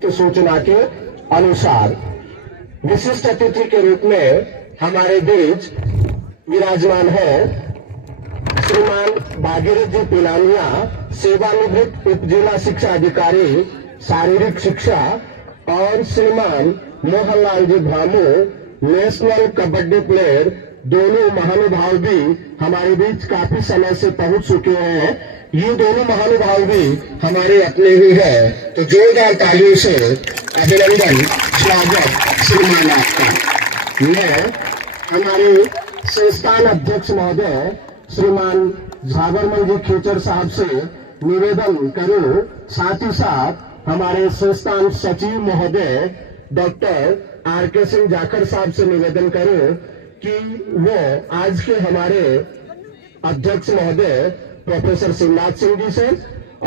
की सूचना के अनुसार विशिष्ट अतिथि के रूप में हमारे बीच विराजमान है श्रीमान भागीरथ जी पिलानिया, सेवानिवृत्त उप जिला शिक्षा अधिकारी शारीरिक शिक्षा, और श्रीमान मोहनलाल जी भामू, नेशनल कबड्डी प्लेयर। दोनों महानुभाव भी हमारे बीच काफी समय से पहुंच चुके हैं। ये दोनों महानुभाव भी हमारे अपने ही है, तो जोरदार तालियों से अभिनंदन, स्वागत श्रीमान आपका। मैं हमारे संस्थान अध्यक्ष महोदय श्रीमान झाबरमल जी खेचर साहब से निवेदन करूं, साथ ही साथ हमारे संस्थान सचिव महोदय डॉक्टर आर.के. सिंह जाखड़ साहब से निवेदन करूं कि वो आज के हमारे अध्यक्ष महोदय प्रोफेसर शिवनाथ सिंह जी से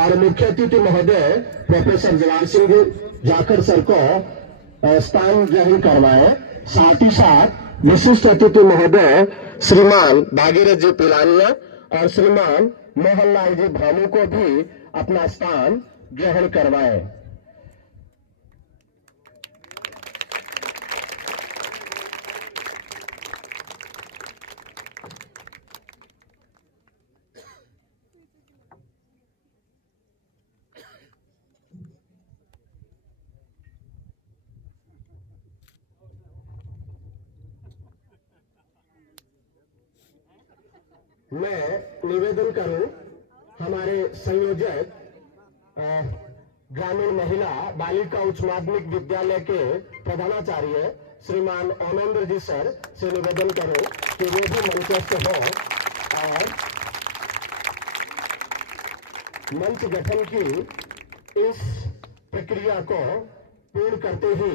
और मुख्य अतिथि महोदय प्रोफेसर जवाहर सिंह जी जाखड़ सर को स्थान ग्रहण करवाएं। साथ ही साथ विशिष्ट अतिथि महोदय श्रीमान भागीरथ जी पिलानिया और श्रीमान मोहनलाल जी भामू को भी अपना स्थान ग्रहण करवाएं। मैं निवेदन करूं हमारे संयोजक ग्रामीण महिला बालिका उच्च माध्यमिक विद्यालय के प्रधानाचार्य श्रीमान ओमेंद्र जी सर से निवेदन करूं कि वे भी मंचस्थ हो और मंच गठन की इस प्रक्रिया को पूर्ण करते ही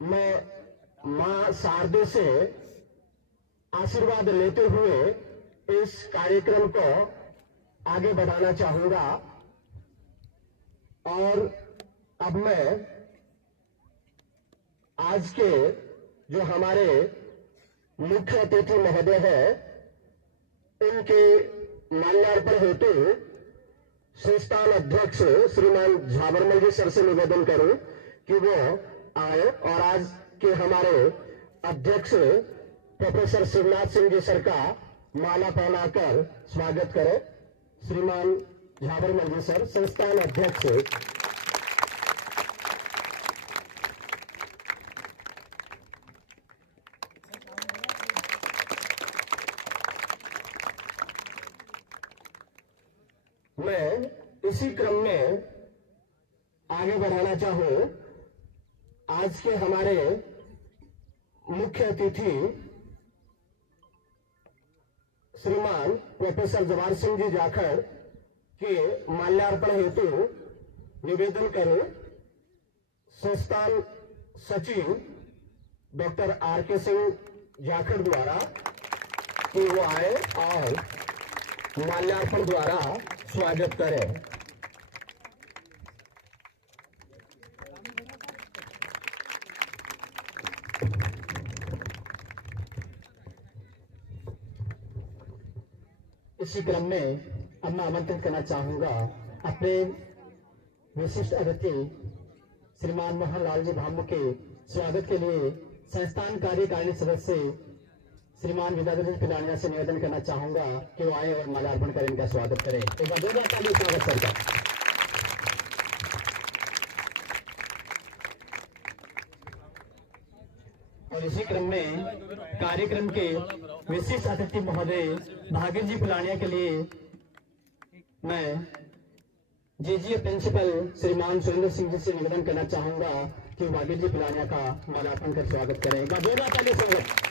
मैं मां शारदे से आशीर्वाद लेते हुए इस कार्यक्रम को आगे बढ़ाना चाहूंगा। और अब मैं आज के जो हमारे मुख्य अतिथि महोदय हैं उनके माल्यार्पण हेतु संस्थान अध्यक्ष श्रीमान झाबरमल जी सर से निवेदन करूं कि वो आए और आज के हमारे अध्यक्ष प्रोफेसर शिवनाथ सिंह जी सर का माला पहनाकर स्वागत करें। श्रीमान झाबरमल जी सर, संस्थान अध्यक्ष। मैं इसी क्रम में आगे बढ़ाना चाहूं आज के हमारे मुख्य अतिथि श्रीमान प्रोफेसर जवाहर सिंह जी जाखड़ के माल्यार्पण हेतु निवेदन करें संस्थान सचिव डॉक्टर आर.के. सिंह जाखड़ द्वारा कि वो आए और माल्यार्पण द्वारा स्वागत करें। इसी क्रम में अब मैं आमंत्रित करना चाहूंगा अपने विशिष्ट अतिथि श्रीमान मोहनलाल जी भामू के स्वागत के लिए संस्थान कार्यकारिणी सदस्य श्रीमान विद्याधर जी पिलानिया से निवेदन करना चाहूंगा कि वो आए और माल्यार्पण कर इनका स्वागत करें। एक बार जोरदार ताली स्वागत करता। और इसी क्रम में कार्यक्रम के विशिष्ट अतिथि महोदय भागीरथ जी पिलानिया के लिए मैं जेजीए प्रिंसिपल श्रीमान सुरेंद्र सिंह जी से निवेदन करना चाहूंगा कि भागीरथ जी पिलानिया का माल्यार्पण कर स्वागत करें। जोरदार ताली स्वागत।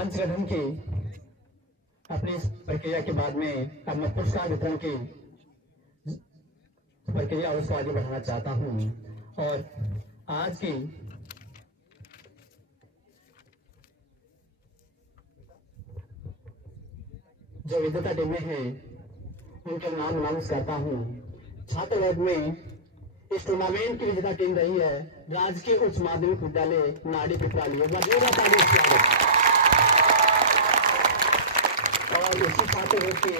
मंच गठन की अपनी इस प्रक्रिया के बाद में अब मैं पुरस्कार वितरण की प्रक्रिया उसको आगे बढ़ाना चाहता हूं। और आज की जो विजेता टीमें हैं उनके नाम अनाउंस करता हूं। छात्र वर्ग में इस टूर्नामेंट की विजेता टीम रही है राजकीय उच्च माध्यमिक विद्यालय नाड़ी पिपराली। और इसी छात्र वर्ग की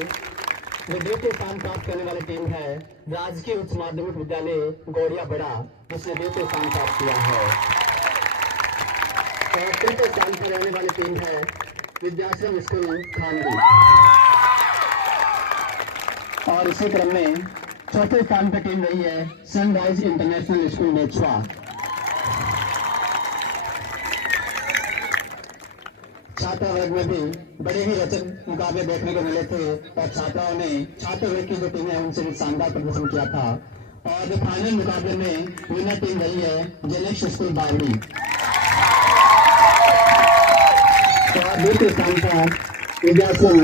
जो द्वितीय स्थान प्राप्त करने वाली टीम है राजकीय उच्च माध्यमिक विद्यालय गौड़िया बड़ा, जिसने द्वितीय स्थान प्राप्त किया है। और तृतीय स्थान पर रहने वाली टीम है विद्याश्रम स्कूल खानवी। और इसी क्रम में चौथे स्थान पर टीम रही है सनराइज इंटरनेशनल स्कूल नेचुआ। छात्र वर्ग में भी बड़े ही रोचक मुकाबले देखने को मिले थे और छात्राओं ने छात्र वर्ग की जो टीमें हैं उनसे भी शानदार प्रदर्शन किया था। और जो फाइनल मुकाबले में विनर टीम रही है जेनेक्स स्कूल बावड़ी। और दूसरे स्थान पर विद्याश्रम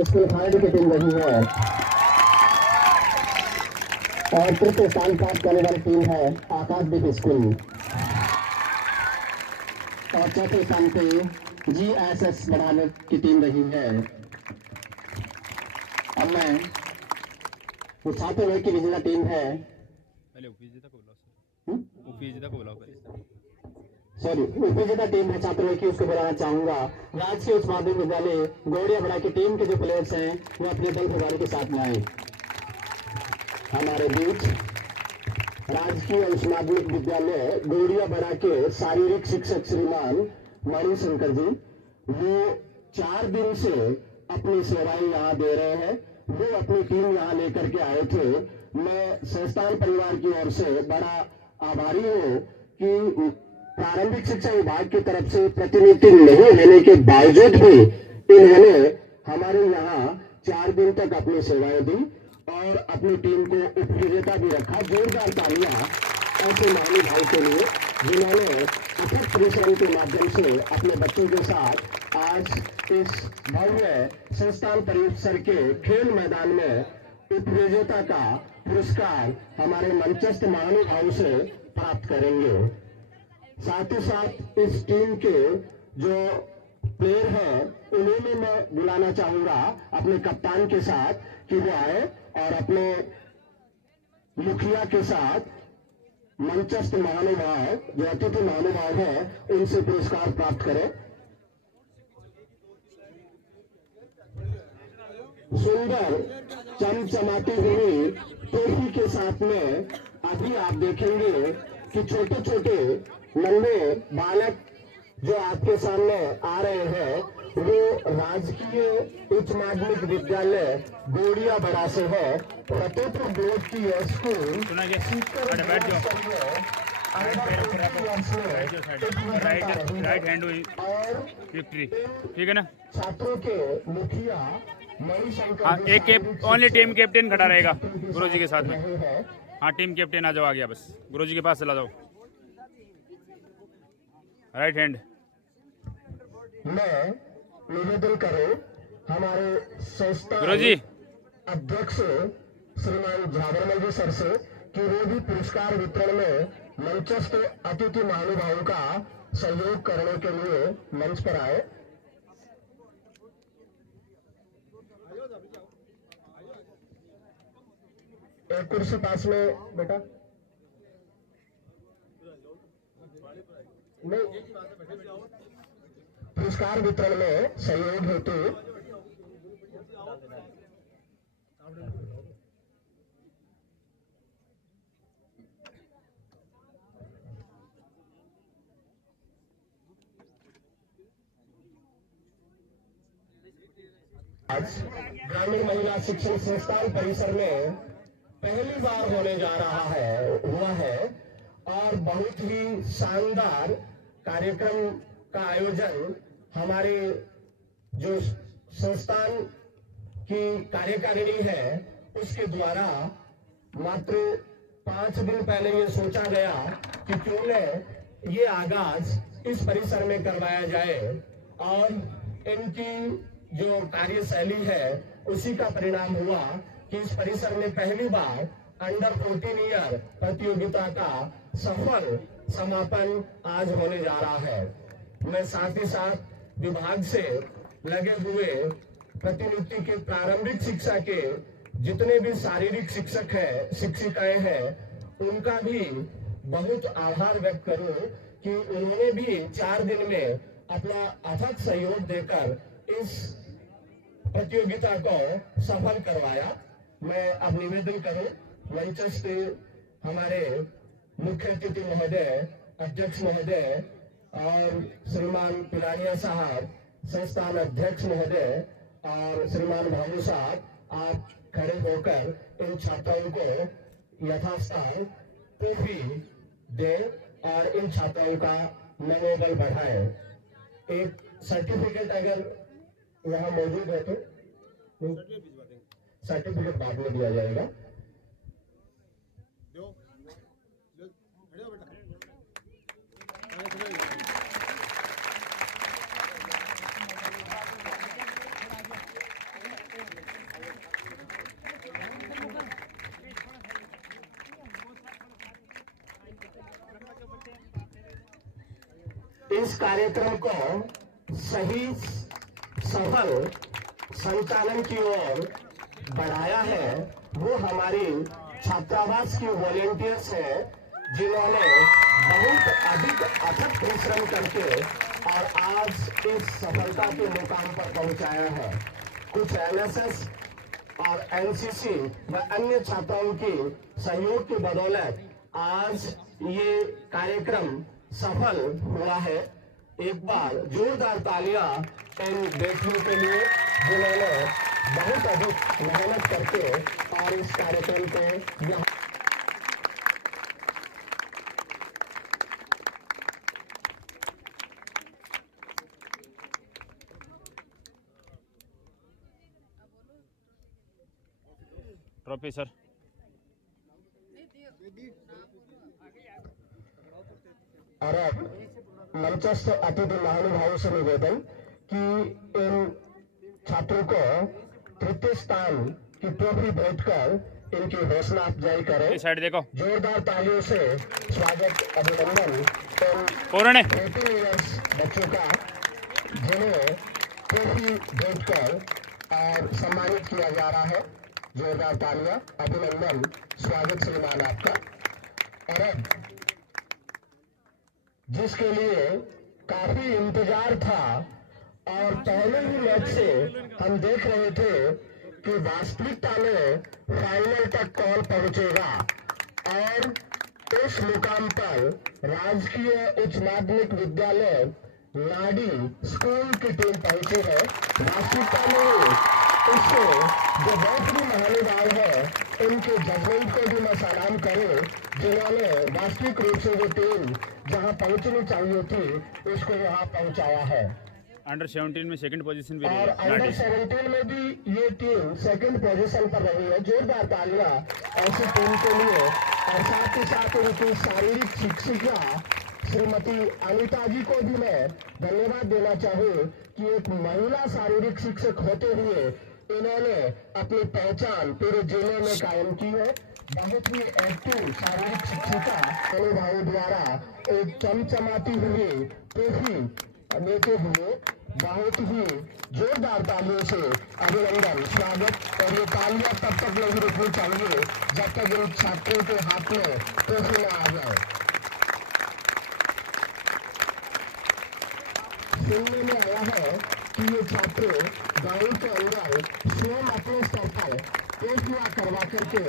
स्कूल खानवी की टीम रही है। और तृतीय स्थान प्राप्त करने वाली टीम है आकाशदीप स्कूल। और चौथे स्थान पे GSS बढ़ाने की टीम रही है। अब मैं वो छात्र वर्ग की विजेता टीम है सॉरी उपविजेता टीम है छात्र वर्ग की, उसको बुलाना चाहूंगा। राजकीय उच्च माध्यमिक विद्यालय गौड़िया बड़ा की टीम के जो प्लेयर्स हैं वो अपने दल परिवार के साथ में आए। हमारे बीच राजकीय उच्च माध्यमिक विद्यालय गौड़िया बड़ा के शारीरिक शिक्षक श्रीमान मणिशंकर जी, वो 4 दिन से अपनी सेवाएं यहाँ दे रहे हैं। वो अपनी टीम यहाँ लेकर के आए थे। मैं संस्थान परिवार की ओर से बड़ा आभारी हूँ कि प्रारंभिक शिक्षा विभाग की तरफ से प्रतिनिधि नहीं होने के बावजूद भी इन्होंने हमारे यहाँ 4 दिन तक अपनी सेवाएं दी और अपनी टीम को उपविजेता भी रखा। जोरदार तालियां ऐसे महान भाई के लिए जिन्होंने अथक परिश्रम के माध्यम से अपने बच्चों के साथ आज इस भव्य संस्थान परिसर के खेल मैदान में उपविजेता का पुरस्कार हमारे मंचस्थ महानुभाव से प्राप्त करेंगे। साथ ही साथ इस टीम के जो प्लेयर हैं उन्हें भी मैं बुलाना चाहूंगा अपने कप्तान के साथ कि वो आए और अपने मुखिया के साथ मंचस्थ महानुभाव जो अतिथि महानुभाव है उनसे पुरस्कार प्राप्त करें। सुंदर चमचमाती हुई टोपी के साथ में अभी आप देखेंगे कि छोटे छोटे नन्हे बालक जो आपके सामने आ रहे हैं वो राजकीय उच्च माध्यमिक विद्यालय गौड़िया बड़ा से है। फतेहपुर ब्लॉक की यह स्कूल राइट हैंड विक्ट्री, ठीक है ना। छात्रों के मुखिया हाँ, एक ओनली टीम कैप्टन खड़ा रहेगा गुरुजी के साथ में। हाँ, टीम कैप्टन आ जाओ, आ गया बस, गुरुजी के पास चला जाओ। Right hand. मैं निवेदन करूं हमारे संस्था गुरुजी अध्यक्ष श्रीमान झाबरमल जी सर से कि वो भी पुरस्कार वितरण में मंचस्थ अतिथि महानुभावों का सहयोग करने के लिए मंच पर आए। एक कुर्सी पास में बेटा, नहीं, पुरस्कार वितरण में सहयोग हेतु आज ग्रामीण महिला शिक्षण संस्थान परिसर में पहली बार होने जा रहा है और बहुत ही शानदार कार्यक्रम का आयोजन हमारे जो संस्थान की कार्यकारिणी है उसके द्वारा मात्र 5 दिन पहले ये सोचा गया कि क्यों न ये आगाज इस परिसर में करवाया जाए। और इनकी जो कार्यशैली है उसी का परिणाम हुआ कि इस परिसर में पहली बार अंडर 14 ईयर प्रतियोगिता का सफल समापन आज होने जा रहा है। मैं साथ ही साथ विभाग से लगे हुए प्रतिनियुक्ति के प्रारंभिक शिक्षा के जितने भी शारीरिक शिक्षक हैं, शिक्षिकाएं हैं, उनका भी बहुत आभार व्यक्त करूं कि उन्होंने भी 4 दिन में अपना अथक सहयोग देकर इस प्रतियोगिता को सफल करवाया। मैं अब निवेदन करूं मंचस्थ हमारे मुख्य अतिथि महोदय, अध्यक्ष महोदय और श्रीमान पिलानिया साहब, संस्थान अध्यक्ष महोदय और श्रीमान भामू साहब, आप खड़े होकर इन छात्राओं को यथास्थान ट्रॉफी दें और इन छात्राओं का मनोबल बढ़ाएं। एक सर्टिफिकेट अगर यहाँ मौजूद है तो सर्टिफिकेट बाद में दिया जाएगा। इस कार्यक्रम को सही सफल संचालन की ओर बढ़ाया है वो हमारी छात्रावास की वॉलेंटियर्स हैं, जिन्होंने बहुत अधिक अथक परिश्रम करके और आज इस सफलता के मुकाम पर पहुंचाया है। कुछ एनएसएस और एनसीसी व अन्य छात्राओं की सहयोग की बदौलत आज ये कार्यक्रम सफल हुआ है। एक बार जोरदार तालियां इन बेटियों के लिए जिन्होंने बहुत अधिक मेहनत करके और इस कार्यक्रम को यहाँ ट्रॉफी सर। और अब मंचस्थ अतिथि महानुभावों से निवेदन कि इन छात्रों को तृतीय स्थान की ट्रॉफी भेंट कर इनकी हौसला अफजाई करें। इस साइड देखो, जोरदार तालियों से स्वागत अभिनंदन पूर्ण 18 इयर्स बच्चों का, जिन्हें ट्रॉफी भेंट कर और सम्मानित किया जा रहा है। जोरदार तालियां, अभिनंदन, स्वागत श्रीमान आपका। और अब जिसके लिए काफी इंतजार था और पहले ही मैच से हम देख रहे थे कि वास्तविकता में फाइनल तक कौन पहुंचेगा और उस मुकाम पर राजकीय उच्च माध्यमिक विद्यालय नाडी स्कूल की टीम पहुंची है। वास्तविकता में इससे जो बहुत ही महानुभाव है, उनके जजमेंट को भी मैं सलाम करूं, जिन्होंने वास्तविक रूप से वो टीम जहां पहुंचनी चाहिए थी उसको वहां पहुंचाया है। अंडर 17 में सेकंड पोजीशन भी और अंडर 17 में भी ये टीम सेकंड पोजीशन पर रही है। जोरदार तालियां ऐसी टीम के लिए। और साथ ही साथ उनकी शारीरिक शिक्षिका श्रीमती अनिता जी को भी मैं धन्यवाद देना चाहूँ कि एक महिला शारीरिक शिक्षक होते हुए इन्होंने अपनी पहचान पूरे जिले में कायम की है। बहुत ही एक्टिव शारीरिक शिक्षिका अनुभावों द्वारा एक चमचमाती हुई ट्रॉफी लेते हुए बहुत ही जोरदार तालियों से अभिनंदन, स्वागत। और ये तालियां तब तक नहीं रुकनी चाहिए जब तक इन छात्रों के हाथ में ट्रॉफी न आ जाए। सुनने में आया है कि ये छात्र गाँव के अंदर स्वयं अपने स्तर पर ट्रॉफियां करवा करके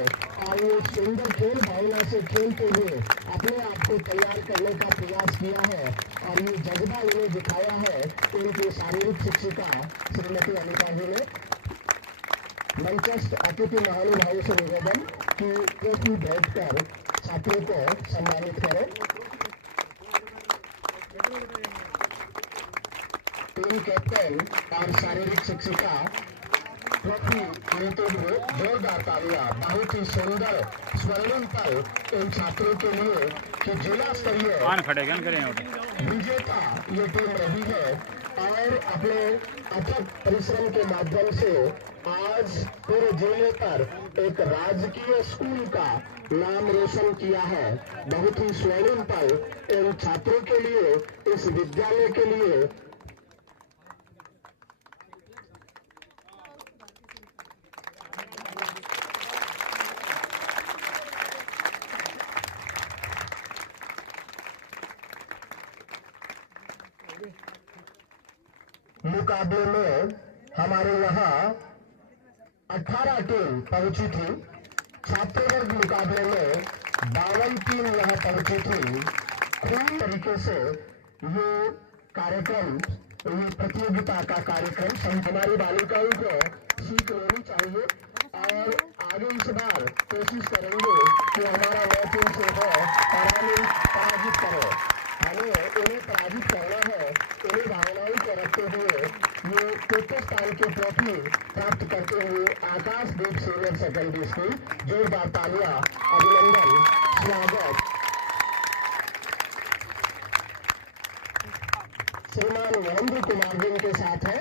और ये सुंदर खेल भावना से खेलते हुए अपने आप को तैयार करने का प्रयास किया है और ये जज्बा इन्हें दिखाया है इनकी शारीरिक शिक्षिका श्रीमती अनिता जी ने। मंचस्थ अतिथि महानुभावों से निवेदन कि ट्रॉफी भेंट कर छात्रों को सम्मानित करें। टीम कैप्टन और शारीरिक शिक्षिका ट्रॉफी लेते हुए जोरदार तालियां। बहुत ही सुंदर स्वर्णिम पल इन छात्रों के लिए कि जिला स्तरीय विजेता ये टीम रही है और अपने अथक परिश्रम के माध्यम से आज पूरे जिले पर एक राजकीय स्कूल का नाम रोशन किया है। बहुत ही स्वर्णिम पल इन छात्रों के लिए, इस विद्यालय के लिए। मुकाबले में हमारे यहाँ 18 टीम पहुंची थी। छात्र वर्ग मुकाबले में 52 टीम यहाँ पहुंची थी। खूब तरीके से ये कार्यक्रम, ये प्रतियोगिता का कार्यक्रम हमारी बालिकाओं को सीख लेनी चाहिए और आगे इस बार कोशिश करेंगे कि हमारा मैच से हो और हम पराजित करें। हमें उन्हें पराजित करना है। उन्हें भावनाओं को रखते हुए ये तृतीय स्थान की ट्रॉफी प्राप्त करते हुए आकाशदीप सीनियर सेकेंडरी स्कूल, जोरदार तालियां, अभिनंदन, स्वागत। श्रीमान महेंद्र कुमार जी के साथ है।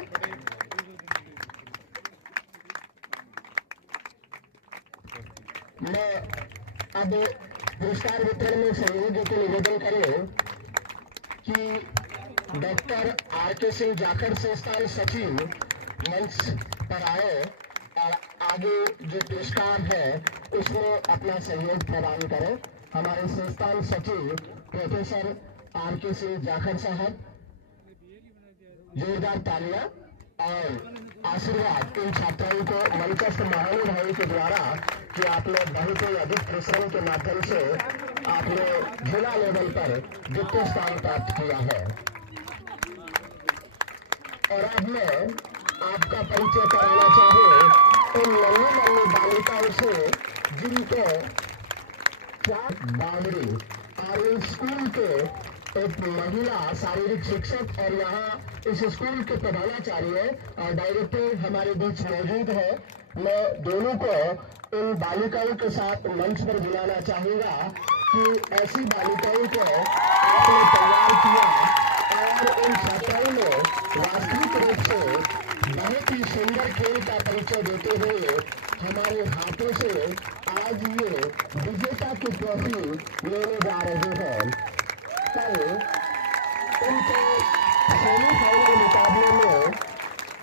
मैं अब पुरस्कार वितरण में सहयोगी को निवेदन करें कि डॉक्टर आर.के. सिंह जाखड़ संस्थान सचिव मंच पर आए और आगे जो पुरस्कार है उसमें अपना सहयोग प्रदान करें। हमारे संस्थान सचिव प्रोफेसर आर.के. सिंह जाखड़ साहब, जोरदार तालियां और आशीर्वाद इन छात्राओं को मंचस्थ महानुभावों के द्वारा कि आपने बहुत ही अधिक परिश्रम के माध्यम से आपने जिला लेवल पर द्वितीय स्थान प्राप्त किया है। और अब मैं आपका परिचय कराना चाहूँ उन नन्ही नन्ही बालिकाओं से जिनको बावड़ी और इस स्कूल के एक महिला शारीरिक शिक्षक और यहाँ इस स्कूल के प्रधानाचार्य और डायरेक्टर हमारे बीच मौजूद है। मैं दोनों को इन बालिकाओं के साथ मंच पर बुलाना चाहूंगा कि ऐसी बालिकाओं को आपने तैयार किया और इन छात्राओं ने वास्तविक रूप से बहुत ही सुंदर खेल का परिचय देते हुए हमारे हाथों से आज ये विजेता की ट्रॉफी लेने जा रहे हैं। कल उनके सेमीफाइनल मुकाबले में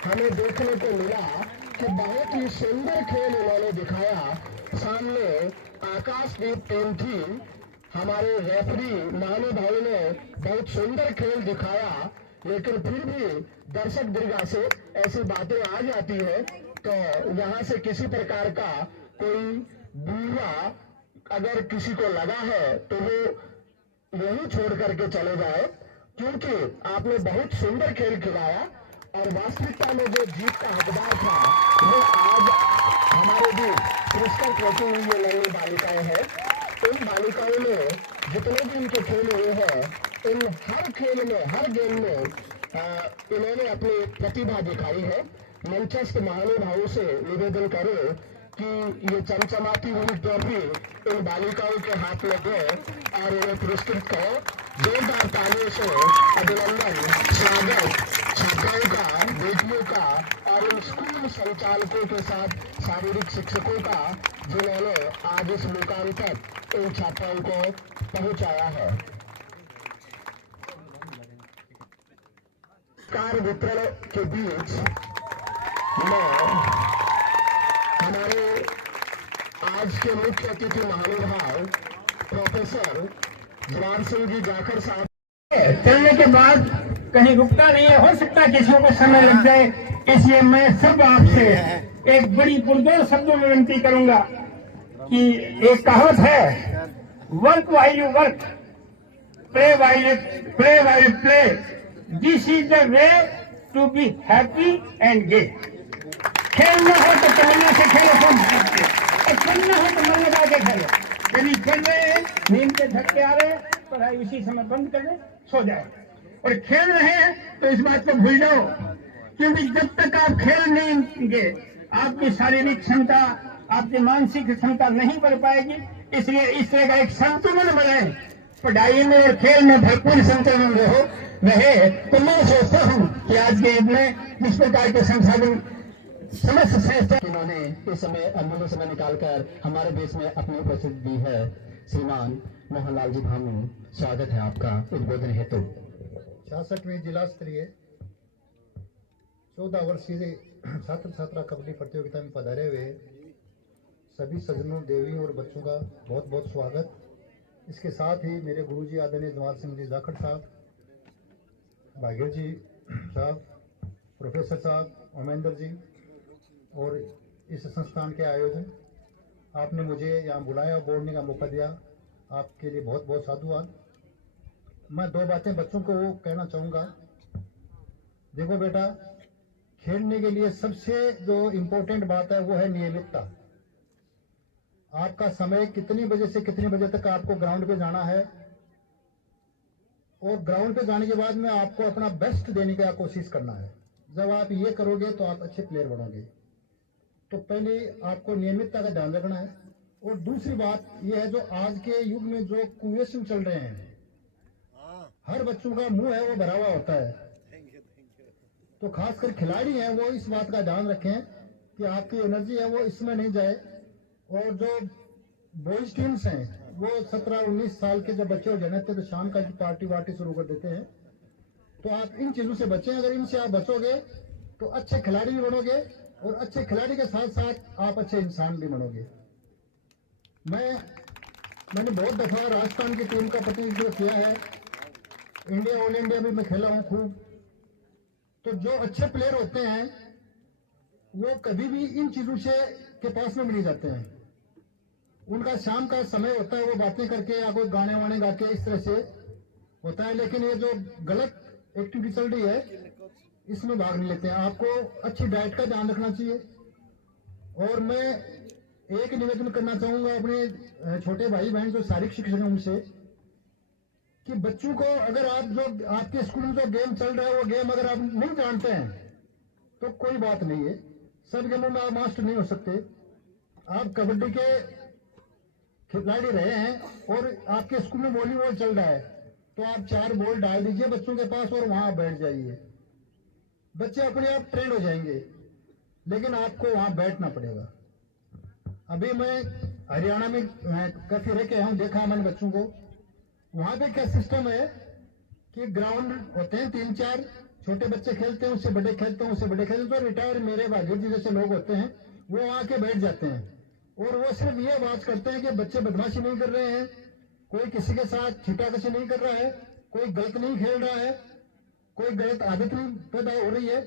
हमें देखने को मिला कि बहुत ही सुंदर खेल उन्होंने दिखाया। सामने आकाशदीप टीम थी, हमारे रेफरी महानुभाव ने बहुत सुंदर खेल दिखाया, लेकिन फिर भी दर्शक दीर्घा से ऐसी बातें आ जाती है तो यहाँ से किसी प्रकार का कोई बुरा अगर किसी को लगा है तो वो यही छोड़ करके चले जाए, क्योंकि आपने बहुत सुंदर खेल खिलाया और वास्तविकता में जो जीत का हकदार था वो आज हमारे बीच पुरस्कार करती हुई ये नई बालिकाएं हैं। इन बालिकाओं ने जितने भी इनके खेल हुए हैं, इन हर खेल में, हर गेम में इन्होंने अपनी प्रतिभा दिखाई है। मंचस्थ महानुभावों से निवेदन करूं कि ये चमचमाती हुई ट्रॉफी इन बालिकाओं के हाथ में दे और इन्हें पुरस्कृत करें। जोरदार तालियों से अभिनंदन, स्वागत छात्राओं का, बेटियों का और इन स्कूल संचालकों के साथ शारीरिक शिक्षकों का, जिन्होंने आज इस मुकाम तक इन छात्राओं को पहुंचाया है। पुरस्कार वितरण के बीच मैं हमारे आज के मुख्य अतिथि महानुभाव प्रोफेसर जवाहर सिंह जी जाखड़ साहब, चलने के बाद कहीं रुकता नहीं है, हो सकता है किसी को समय लग जाए, इसलिए मैं सब आपसे एक बड़ी पुरजोर शब्दों में विनती करूंगा कि एक कहावत है, work while you work, play while play, this is the way to be happy and gay. खेलना हो तो तमन्ना से खेलो, और खेलना हो तो मन लगा के खेलो। यदि खेल रहे हैं, नींद के झटके आ रहे हैं, पढ़ाई उसी समय बंद कर दे, सो जाओ। और खेल रहे हैं तो इस बात को भूल जाओ, क्योंकि जब तक आप खेल नहीं आपकी शारीरिक क्षमता, आपकी मानसिक क्षमता नहीं बढ़ पाएगी। इसलिए इस तरह का एक संतुलन बने, पढ़ाई में और खेल में भरपूर संतुलन रहे। तो मैं सोचता हूँ कि आज के युग में इस प्रकार के संसाधन समस्त संस्था इन्होंने इस समय अमूल्य समय निकालकर हमारे देश में अपनी उपस्थिति दी है। श्रीमान मोहनलाल जी भामू, स्वागत है आपका उद्बोधन हेतु। 66वीं जिला स्तरीय 14 वर्षीय छात्र छात्रा कबड्डी प्रतियोगिता में पधारे हुए सभी सज्जनों, देवियों और बच्चों का बहुत बहुत स्वागत। इसके साथ ही मेरे गुरुजी आदरणीय जवाहर सिंह जी जाखड़ साहब, भागीर जी साहब, प्रोफेसर साहब, उमेंद्र जी और इस संस्थान के आयोजन, आपने मुझे यहाँ बुलाया, बोलने का मौका दिया, आपके लिए बहुत बहुत साधुवाद। मैं दो बातें बच्चों को कहना चाहूँगा। देखो बेटा, खेलने के लिए सबसे जो इम्पोर्टेंट बात है वो है नियमितता। आपका समय कितनी बजे से कितने बजे तक आपको ग्राउंड पे जाना है, और ग्राउंड पे जाने के बाद में आपको अपना बेस्ट देने की कोशिश करना है। जब आप ये करोगे तो आप अच्छे प्लेयर बनोगे। तो पहले आपको नियमितता का ध्यान रखना है। और दूसरी बात यह है, जो आज के युग में जो कुएशन चल रहे हैं, हर बच्चों का मुंह है वो भरा हुआ होता है। तो खासकर खिलाड़ी हैं वो इस बात का ध्यान रखें कि आपकी एनर्जी है वो इसमें नहीं जाए। और जो बॉयज टीम्स हैं वो 17-19 साल के जब बच्चे हो जाते तो शाम का पार्टी वार्टी शुरू कर देते हैं। तो आप इन चीजों से बचें। अगर इनसे आप बचोगे तो अच्छे खिलाड़ी भी बनोगे, और अच्छे खिलाड़ी के साथ साथ आप अच्छे इंसान भी बनोगे। मैंने बहुत दफा राजस्थान की टीम का प्रतिनिधित्व किया है, इंडिया ऑल इंडिया में मैं खेला हूं खूब। तो जो अच्छे प्लेयर होते हैं वो कभी भी इन चीजों से के पास में नहीं जाते हैं। उनका शाम का समय होता है वो बातें करके या कोई गाने वाने गा के इस तरह से होता है। लेकिन ये जो गलत एक्टिविटी चल रही है इसमें भाग नहीं लेते हैं। आपको अच्छी डाइट का ध्यान रखना चाहिए। और मैं एक निवेदन करना चाहूंगा अपने छोटे भाई बहन जो शारीरिक शिक्षक हैं उनसे, कि बच्चों को अगर आप जो आपके स्कूल में जो गेम चल रहा है वो गेम अगर आप नहीं जानते हैं तो कोई बात नहीं है। सब गेमों में आप मास्टर नहीं हो सकते। आप कबड्डी के खिलाड़ी रहे हैं और आपके स्कूल में वॉलीबॉल चल रहा है, तो आप 4 बॉल डाल दीजिए बच्चों के पास और वहां बैठ जाइए। बच्चे अपने आप ट्रेंड हो जाएंगे, लेकिन आपको वहां बैठना पड़ेगा। अभी मैं हरियाणा में काफी रह के आया हूं, देखा मैंने बच्चों को। वहां पे क्या सिस्टम है कि ग्राउंड होते हैं 3-4, छोटे बच्चे खेलते हैं, उससे बड़े खेलते हैं, उससे बड़े खेलते हैं। तो रिटायर मेरे भागीर जी जैसे लोग होते हैं वो वहां के बैठ जाते हैं और वो सिर्फ ये बात करते हैं कि बच्चे बदमाशी नहीं कर रहे हैं, कोई किसी के साथ छीटाकशी नहीं कर रहा है, कोई गलत नहीं खेल रहा है, कोई गलत आदत नहीं पैदा हो रही है।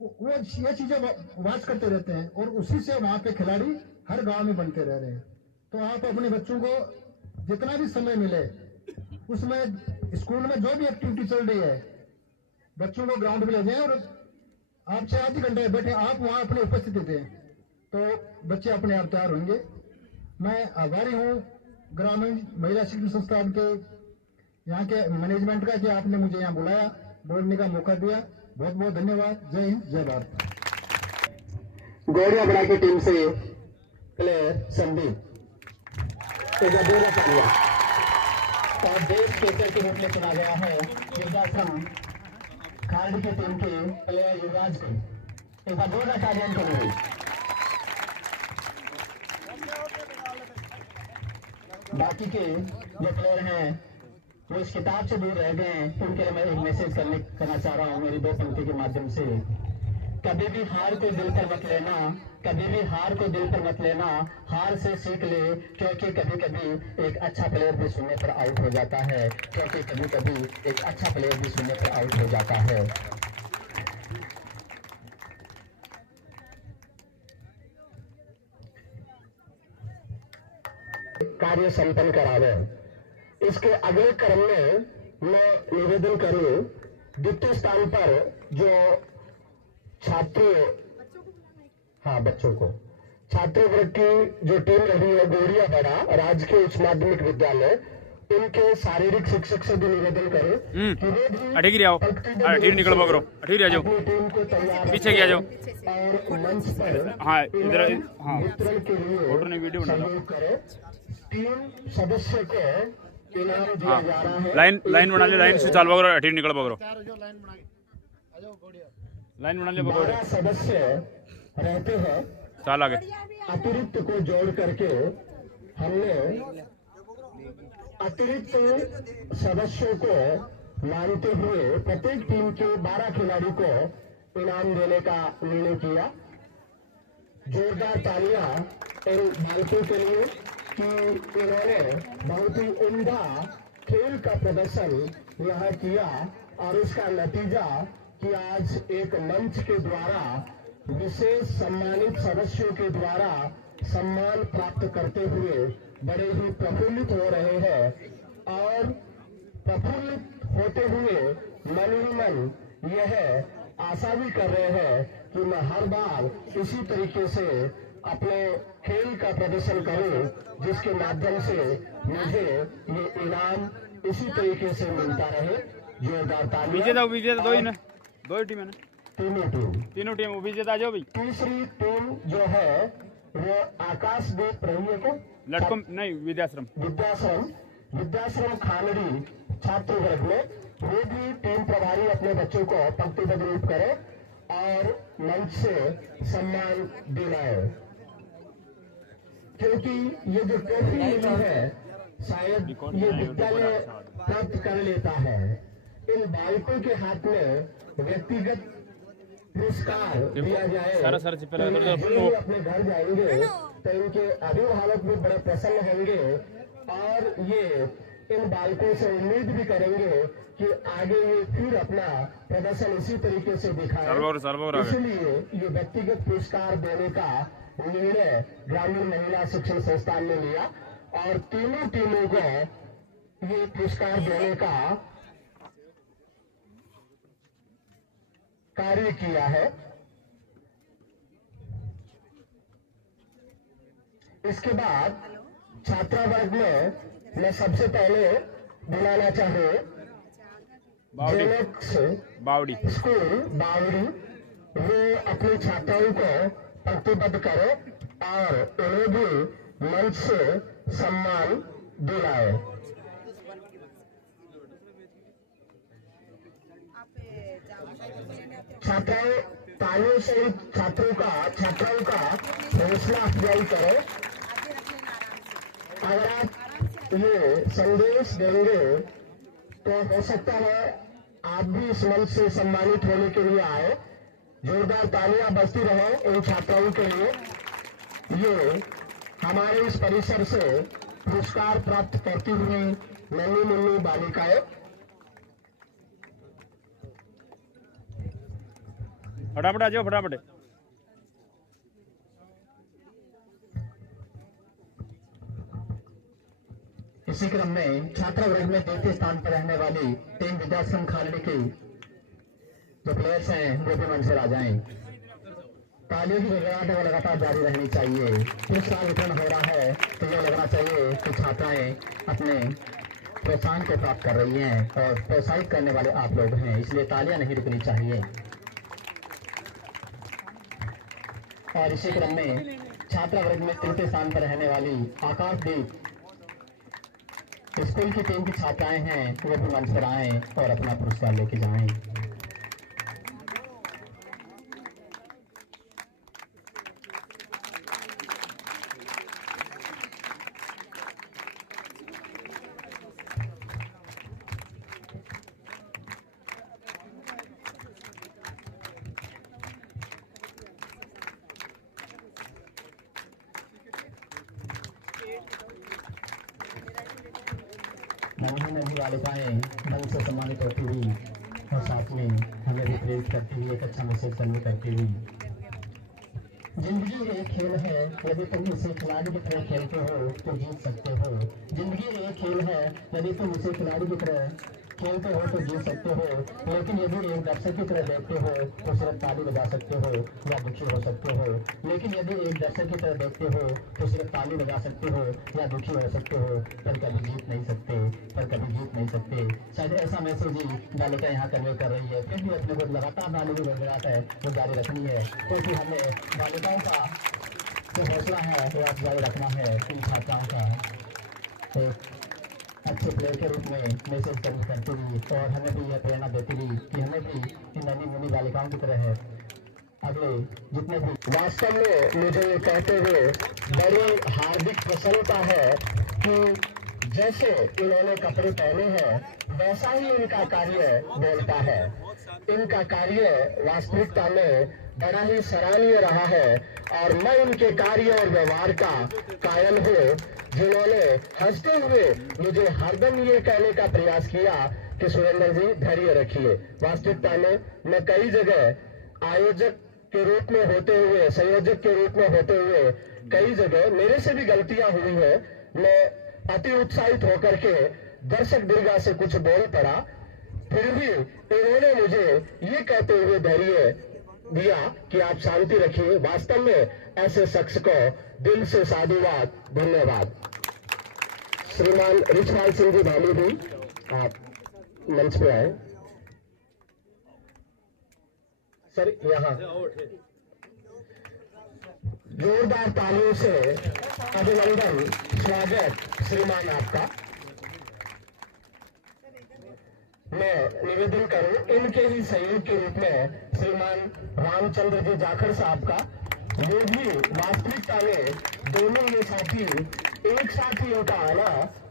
वो ये चीजें वाच करते रहते हैं और उसी से वहां पे खिलाड़ी हर गांव में बनते रह रहे हैं। तो आप अपने बच्चों को जितना भी समय मिले उसमें स्कूल में जो भी एक्टिविटी चल रही है बच्चों को ग्राउंड में ले जाएं और आपसे आधे घंटे बैठे आप वहां अपनी उपस्थिति दें, तो बच्चे अपने आप तैयार होंगे। मैं आभारी हूं ग्रामीण महिला शिक्षण संस्थान के यहाँ के मैनेजमेंट का कि आपने मुझे यहाँ बुलाया, बोलने का मौका दिया। बहुत बहुत धन्यवाद। जय हिंद, जय भारत। गौड़िया बड़ा की टीम से प्लेयर संदीप एक जोरदार तालियां। और देश केसर के रूप में चुना गया है योगाश्रम खाल्ड की टीम के प्लेयर युवराज को। एक बार जोरदार तालियां के लिए। बाकी के जो प्लेयर हैं वो इस किताब से दूर रह गए हैं, उनके लिए मैं एक मैसेज करना चाह रहा हूँ मेरी 2 पंक्ति के माध्यम से। कभी भी हार को दिल पर मत लेना, कभी भी हार को दिल पर मत लेना, हार से सीख ले, क्योंकि कभी कभी एक अच्छा प्लेयर भी शून्य पर आउट हो जाता है, क्योंकि कभी कभी एक अच्छा प्लेयर भी शून्य पर आउट हो जाता है। कार्य संपन्न करावे। इसके अगले क्रम में मैं निवेदन करूं, द्वितीय स्थान पर जो छात्रों बच्चों को छात्र वर्ग की जो टीम रही है गौड़िया बड़ा राजकीय उच्च माध्यमिक विद्यालय, इनके शारीरिक शिक्षक से भी निवेदन करें कि वे भी अठी आओ, अठी निकल करो, अठी आ जाओ, अपनी टीम को तैयार पीछे क्या जाओ, और मंच पर हाँ इधर, हाँ वितरण के फोटो ने लिए वीडियो बना लो। सहयोग करें। टीम सदस्य को इनाम दिया जा रहा है। लाइन बना ले, लाइन से चाल करो, अठी निकल करो, लाइन बना ले, 12 सदस्य रहते हैं। चाल आगे, अतिरिक्त को जोड़ करके हमने अतिरिक्त सदस्यों को मानते हुए प्रत्येक टीम के 12 खिलाड़ी को इनाम देने का निर्णय किया। जोरदार तालियां इन बालकों के लिए कि इन्होंने बहुत ही उम्दा खेल का प्रदर्शन यहाँ किया और उसका नतीजा कि आज एक मंच के द्वारा विशेष सम्मानित सदस्यों के द्वारा सम्मान प्राप्त करते हुए बड़े ही प्रफुल्लित हो रहे हैं और प्रफुल्लित होते हुए मन ही मन यह आशा भी कर रहे हैं कि मैं हर बार इसी तरीके से अपने खेल का प्रदर्शन करूं जिसके माध्यम से मुझे ये इनाम इसी तरीके से मिलता रहे। जोरदार तालियां। विजेता दो ही ना, दो ही टीम है ना, तीनों टीम विजेता आ जाओ भाई। तीसरी टीम जो है वो आकाशदीप रही को लड़कों नहीं, विद्याश्रम खानड़ी छात्र वर्ग में वो भी टीम प्रभारी अपने बच्चों को पंक्तिबद्ध रूप करे और मंच से सम्मान दिलाए, क्योंकि ये जो ट्रॉफी मिली है शायद ये विद्यालय प्राप्त कर लेता है। इन बालकों के हाथ में व्यक्तिगत पुरस्कार दिया जाए तो ये अपने घर जाएंगे तो इनके अभिभावक भी बड़े प्रसन्न होंगे और ये इन बालकों से उम्मीद भी करेंगे कि आगे ये फिर अपना प्रदर्शन इसी तरीके से दिखाए। इसलिए ये व्यक्तिगत पुरस्कार देने का निर्णय ग्रामीण महिला शिक्षण संस्थान ने लिया और तीनों टीमों को ये पुरस्कार देने का कार्य किया है। इसके बाद छात्रा वर्ग में मैं सबसे पहले बुलाना चाहूँ बावड़ी स्कूल बावड़ी, वो अपनी छात्राओं को पंक्तिबद्ध करे और उन्हें भी मंच से सम्मान दिलाए। छात्राओं तालियों से छात्राओं का हौसला अफजाई करें। अगर आप ये संदेश देंगे तो हो सकता है आप भी इस मंच से सम्मानित होने के लिए आए। जोरदार तालियां बजती रहे इन छात्राओं के लिए। ये हमारे इस परिसर से पुरस्कार प्राप्त करती हुई नन्ही मुन्नी बालिकाएं। फटाफट आ जाओ, फटाफट। इसी क्रम में छात्रा वर्ग में द्वितीय स्थान पर रहने वाली टीम विद्याश्रम खालड़ी की जो प्लेयर्स हैं वो भी मंच पर आ जाएं। तालियों की गड़गड़ाहट लगातार जारी रहनी चाहिए। पुरस्कार वितरण हो रहा है तो ये लगना चाहिए कि छात्राएं अपने प्रोत्साहन को प्राप्त कर रही हैं और प्रोत्साहित करने वाले आप लोग हैं, इसलिए तालियां नहीं रुकनी चाहिए। और इसी क्रम में छात्रा वर्ग में तृतीय स्थान पर रहने वाली आकाशदीप स्कूल की टीम की छात्राएं हैं, वो भी मंच पर आए और अपना पुरस्कार लेके जाएं। नन्ही बालिकाएं मंच से सम्मानित होती हुई और साथ में हमें भी प्रेरित करती हुई एक अच्छा मैसेज कन्वे करती हुई। जिंदगी एक खेल है, यदि तुम इसे खिलाड़ी की तरह खेलते हो तो जीत सकते हो। जिंदगी एक खेल है, यदि तुम इसे खिलाड़ी की तरह खेलते हो तो जीत सकते हो, लेकिन यदि एक दर्शक की तरह देखते हो तो सिर्फ ताली बजा सकते हो या दुखी हो सकते हो। लेकिन यदि एक दर्शक की तरह देखते हो तो सिर्फ ताली बजा सकते हो या दुखी हो सकते हो, पर कभी जीत नहीं सकते, पर कभी जीत नहीं सकते। शायद ऐसा मैसेज ही बालिका यहाँ कन्वे कर रही है। फिर भी अपने को लगातार बालिका गड़गड़ाहट है वो जारी रखनी है, क्योंकि हमें बालिकाओं का जो हौसला है वो आप जारी रखना है। इन छात्राओं का एक अच्छे प्लेयर के रूप में मैसेज करती हुई और हमें भी यह प्रेरणा देती हुई कि हमें भी इन नन्ही मुन्नी बालिकाओं की तरह है अगले जितने भी। वास्तव में मुझे ये कहते हुए बड़ी हार्दिक प्रसन्नता है कि जैसे इन्होंने कपड़े पहने हैं वैसा ही इनका कार्य बोलता है। इनका कार्य वास्तविकता में बड़ा ही सराहनीय रहा है और मैं इनके कार्य और व्यवहार का कायल हूँ, जिन्होंने हंसते हुए मुझे हरदम ये कहने का प्रयास किया कि सुरेंद्र जी धैर्य रखिए। वास्तविकता में मैं कई जगह आयोजक के रूप में होते हुए, संयोजक के रूप में होते हुए कई जगह मेरे से भी गलतियां हुई है। मैं अति उत्साहित होकर के दर्शक दीर्घा से कुछ बोल पड़ा, फिर भी इन्होंने मुझे ये कहते हुए धैर्य दिया कि आप शांति रखिए। वास्तव में ऐसे शख्स को दिल से साधुवाद, धन्यवाद। श्रीमान रिछपाल सिंह जी भालू भी आप मंच पे आए। सर यहाँ जोरदार तालियों से अभिनंदन, स्वागत श्रीमान आपका। मैं निवेदन करूं इनके ही सहयोग के रूप में श्रीमान रामचंद्र जी जाखड़ साहब का, वो भी वास्तविकता में दोनों ये साथी एक साथ ही इनका आना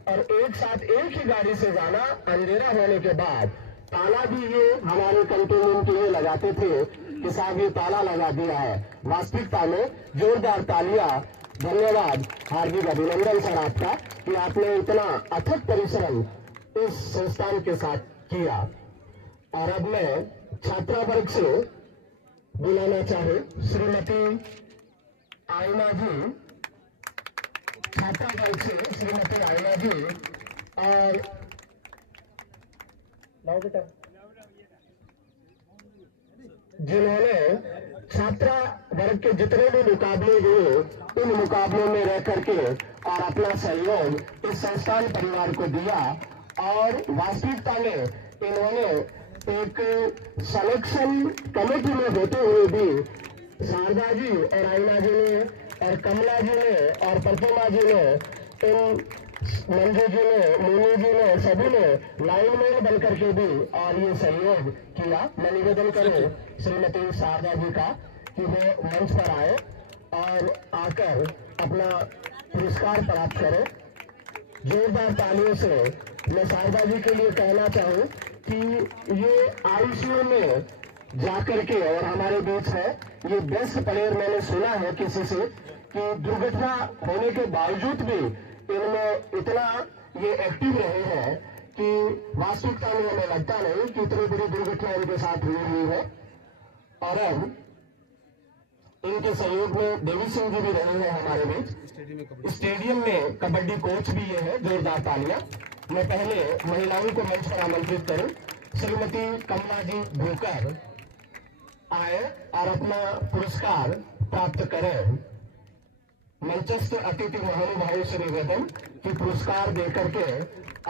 और एक साथ एक ही गाड़ी से जाना, अंधेरा होने के बाद ताला भी ये हमारे कंट्रोल के लिए लगाते थे कि साहब ये ताला लगा दिया है। वास्तविकता में जोरदार तालियां, धन्यवाद, हार्दिक अभिनंदन सर आपका कि आपने इतना अथक परिश्रम इस संस्थान के साथ किया। और अब मैं छात्रा वर्ग से बुलाना चाहूं श्रीमती आयना जी, छात्रा वर्ग से श्रीमती आयना जी, और बेटा जिन्होंने छात्रा वर्ग के जितने भी मुकाबले हुए उन मुकाबलों में रह करके और अपना सहयोग इस संस्थान परिवार को दिया। और वास्तविकता में इन्होंने एक सिलेक्शन कमेटी में होते हुए भी शारदा जी और आयना जी ने और कमला जी ने और प्रतिमा जी ने, इन मंजू जी ने, मोनू जी ने, सभी ने लाइनमैन बन करके भी और ये सहयोग किया। मैं निवेदन करूं श्रीमती शारदा जी का कि वो मंच पर आए और आकर अपना पुरस्कार प्राप्त करें। जोरदार तालियों से मैं शारदा जी के लिए कहना चाहूं कि ये आईसीयू में जाकर के, और हमारे बीच है ये बेस्ट प्लेयर, मैंने सुना है किसी से कि दुर्घटना होने के बावजूद भी इनमें इतना ये एक्टिव रहे हैं कि वास्तविकता में हमें लगता नहीं कि इतनी बड़ी दुर्घटना इनके साथ हुई है। और अब इनके सहयोग में देवी सिंह जी भी रहे हैं हमारे बीच। स्टेडियम में कबड्डी कोच भी ये है, जोरदार तालियां। मैं पहले महिलाओं को मंच पर आमंत्रित करूं, श्रीमती कमला जी भूकर आए और अपना पुरस्कार प्राप्त करें। मंचस्थ अतिथि महानुभावों से निवेदन कि पुरस्कार देकर के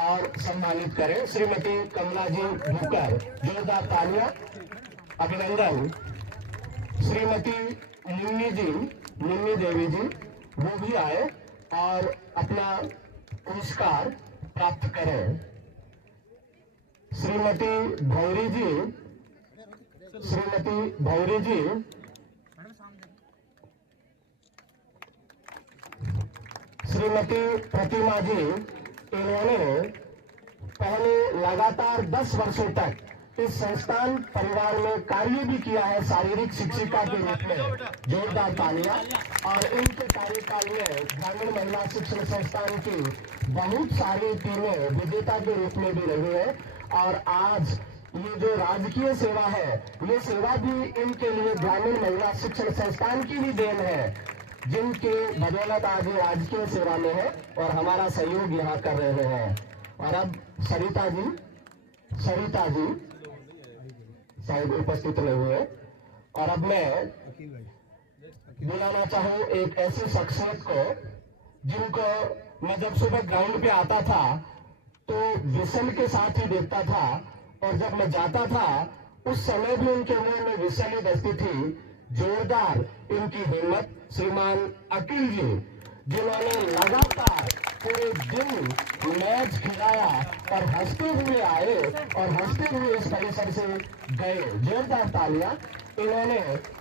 और सम्मानित करें श्रीमती कमला जी भूकर, जोरदार तालियां, अभिनंदन। श्रीमती मुन्नी देवी जी वो भी आए और अपना पुरस्कार प्राप्त करें। श्रीमती भौरी जी, श्रीमती प्रतिमा जी, इन्होंने पहले लगातार 10 वर्षों तक इस संस्थान परिवार में कार्य भी किया है शारीरिक शिक्षिका के रूप में, जोरदार तालियां। और इनके कार्यकाल में ग्रामीण महिला शिक्षण संस्थान की बहुत सारी टीमें विजेता के रूप में भी रही है। और आज ये जो राजकीय सेवा है, ये सेवा भी इनके लिए ग्रामीण महिला शिक्षण संस्थान की भी देन है, जिनके बदौलत आज ये राजकीय सेवा में है और हमारा सहयोग यहाँ कर रहे हैं। और अब सरिता जी सरिता जी शायद उपस्थित नहीं हुए। और अब मैं बुलाना चाहूँ एक ऐसी शख्सियत को जिनको मैं जब सुबह ग्राउंड पे आता था तो विसल के साथ ही देखता था, और जब मैं जाता था उस समय भी उनके मुंह में विसल ही बजती थी। जोरदार इनकी हिम्मत श्रीमान अकील जी, जिन्होंने लगातार पूरे दिन मैच खिलाया और हंसते हुए आए और हंसते हुए इस परिसर से गए। जोरदार तालियां। इन्होंने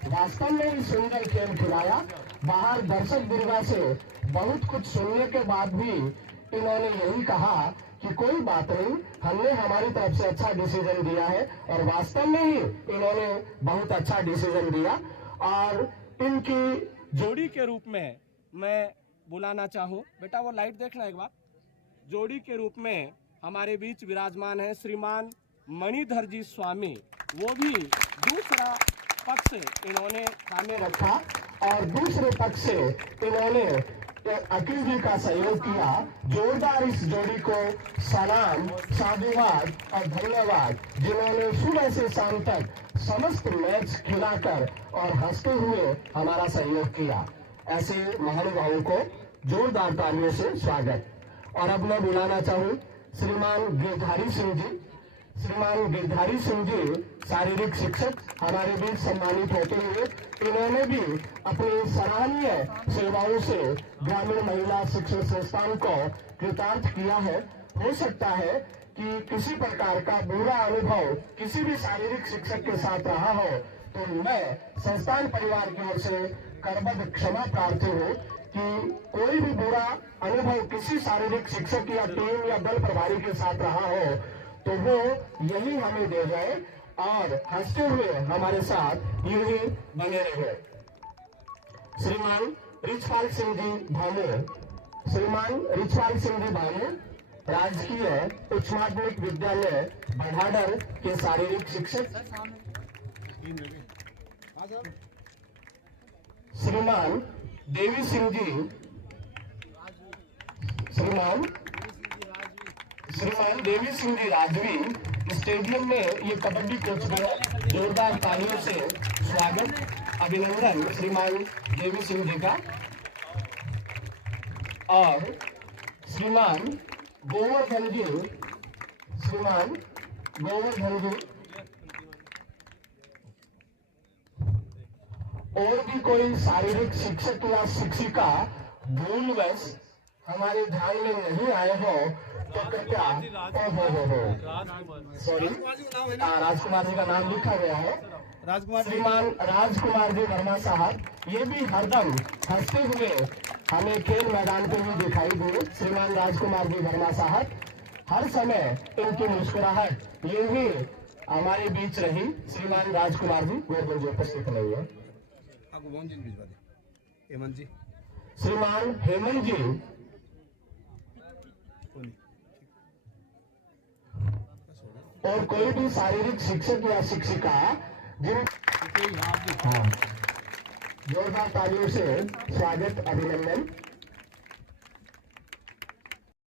वास्तव में ही सुंदर खेल खिलाया। बाहर दर्शक दुर्गा से बहुत कुछ सुनने के बाद भी इन्होंने यही कहा कि कोई बात नहीं, हमने हमारी तरफ से अच्छा डिसीजन दिया है, और वास्तव में ही इन्होंने बहुत अच्छा डिसीजन दिया। और इनकी जोड़ी के रूप में मैं बुलाना चाहूं, बेटा वो लाइट देखना एक बार। जोड़ी के रूप में हमारे बीच विराजमान है श्रीमान मणिधर जी स्वामी। वो भी दूसरा पक्ष इन्होंने सामने रखा और दूसरे पक्ष से इन्होंने अकील जी का सहयोग किया। जोरदार इस जोड़ी को सलाम, साधुवाद और धन्यवाद, जिन्होंने सुबह से शाम तक समस्त मैच खिलाकर और हंसते हुए हमारा सहयोग किया। ऐसे महानुभावों को जोरदार तालियों से स्वागत। और अब मैं बुलाना चाहूँ श्रीमान गिरधारी सिंह जी। श्रीमान गिरधारी सिंह जी शारीरिक शिक्षक हमारे बीच सम्मानित होते हुए इन्होंने भी अपनी सराहनीय सेवाओं से ग्रामीण महिला शिक्षण संस्थान को कृतार्थ किया है। हो सकता है कि किसी प्रकार का बुरा अनुभव किसी भी शारीरिक शिक्षक के साथ रहा हो, तो मैं संस्थान परिवार की ओर से करबद्ध क्षमा प्रार्थी हूँ कि कोई भी बुरा अनुभव किसी शारीरिक शिक्षक या टीम या दल प्रभारी के साथ रहा हो तो वो यही हमें दे जाए और हंसते हुए हमारे साथ यूं ही बने रहे। श्रीमान रिचपाल सिंह जी भामू। श्रीमान रिचपाल सिंह जी भामू राजकीय उच्च माध्यमिक विद्यालय बढ़ाडर के शारीरिक शिक्षक। श्रीमान देवी सिंह जी, श्रीमान देवी सिंह जी राजवी स्टेडियम में ये कबड्डी कोच गए। जोरदार तालियों से स्वागत, अभिनंदन श्रीमान देवी सिंह जी का। और श्रीमान गोवर्धन जी, श्रीमान गोवर्धन जी, और भी कोई शारीरिक शिक्षक या शिक्षिका भूलवश हमारे ध्यान में नहीं आए हो तो कृपया, सॉरी, राजकुमार जी का नाम लिखा गया है। श्रीमान राजकुमार जी वर्मा साहब, ये भी हरदम हंसते हुए हमें खेल मैदान पे भी दिखाई दिए। श्रीमान राजकुमार जी वर्मा साहब, हर समय इनकी मुस्कुराहट यूं ही हमारे बीच रही। श्रीमान राजकुमार जी गोरगल जी उपस्थित नहीं है। हेमंत जी, श्रीमान हेमंत जी, और कोई भी शारीरिक शिक्षक या शिक्षिका जिन जोरदार तालियों से स्वागत, अभिनंदन।